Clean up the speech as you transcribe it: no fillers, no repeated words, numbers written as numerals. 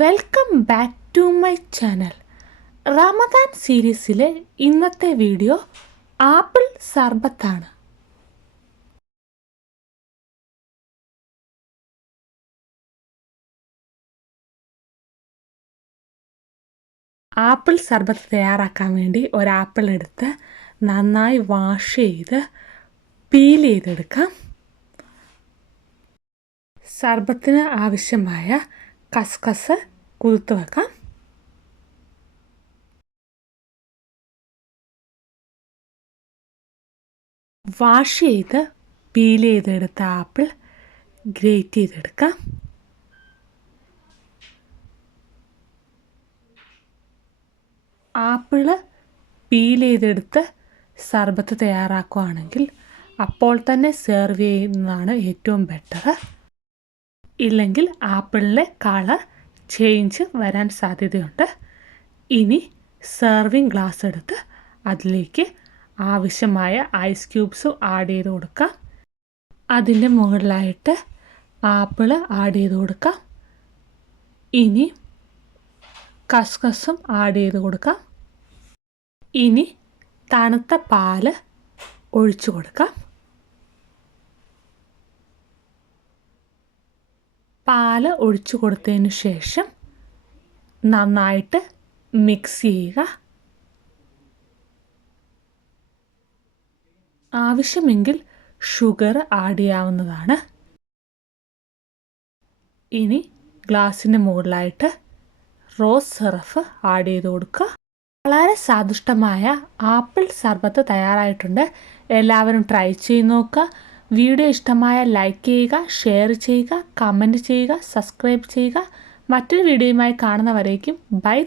Welcome back to my channel. Ramadan സീരീസിലെ ഇന്നത്തെ video apple സർബത്താണ്. ആപ്പിൾ സർബത്ത് തയ്യാറാക്കാൻ വേണ്ടി ഒരാപ്പിൾ എടുത്ത് നന്നായി വാഷ് ചെയ്ത് പീൽ ചെയ്തെടുക്കാം. സർബത്തിന് ആവശ്യമായ കസ്കസ് കുതിർത്ത് വെക്കാം. വാഷ് ചെയ്ത് പീൽ ചെയ്തെടുത്ത ആപ്പിൾ ഗ്രേറ്റ് ചെയ്തെടുക്കാം. ആപ്പിള് പീൽ ചെയ്തെടുത്ത് സർബത്ത് തയ്യാറാക്കുകയാണെങ്കിൽ അപ്പോൾ തന്നെ സെർവ് ചെയ്യുന്നതാണ് ഏറ്റവും ബെറ്റർ. ഇല്ലെങ്കിൽ ആപ്പിളിലെ കളർ ചേഞ്ച് വരാൻ സാധ്യതയുണ്ട്. ഇനി സെർവിങ് ഗ്ലാസ് എടുത്ത് അതിലേക്ക് ആവശ്യമായ ഐസ് ക്യൂബ്സ് ആഡ് ചെയ്ത് കൊടുക്കാം. അതിൻ്റെ മുകളിലായിട്ട് ആപ്പിൾ ആഡ് ചെയ്ത് കൊടുക്കാം. ഇനി കസ്കസും ആഡ് ചെയ്ത് കൊടുക്കാം. ഇനി തണുത്ത പാല് ഒഴിച്ചു കൊടുക്കാം. പാല് ഒഴിച്ചു കൊടുത്തതിന് ശേഷം നന്നായിട്ട് മിക്സ് ചെയ്യുക. ആവശ്യമെങ്കിൽ ഷുഗർ ആഡ് ചെയ്യാവുന്നതാണ്. ഇനി ഗ്ലാസിൻ്റെ മുകളിലായിട്ട് റോസ് സിറപ്പ് ആഡ് ചെയ്ത് കൊടുക്കുക. വളരെ സ്വാദിഷ്ടമായ ആപ്പിൾ സർബത്ത് തയ്യാറായിട്ടുണ്ട്. എല്ലാവരും ട്രൈ ചെയ്ത് നോക്കുക. വീഡിയോ ഇഷ്ടമായ ലൈക്ക് ചെയ്യുക, ഷെയർ ചെയ്യുക, കമൻറ്റ് ചെയ്യുക, സബ്സ്ക്രൈബ് ചെയ്യുക. മറ്റൊരു വീഡിയോയുമായി കാണുന്നവരേക്കും ബൈ.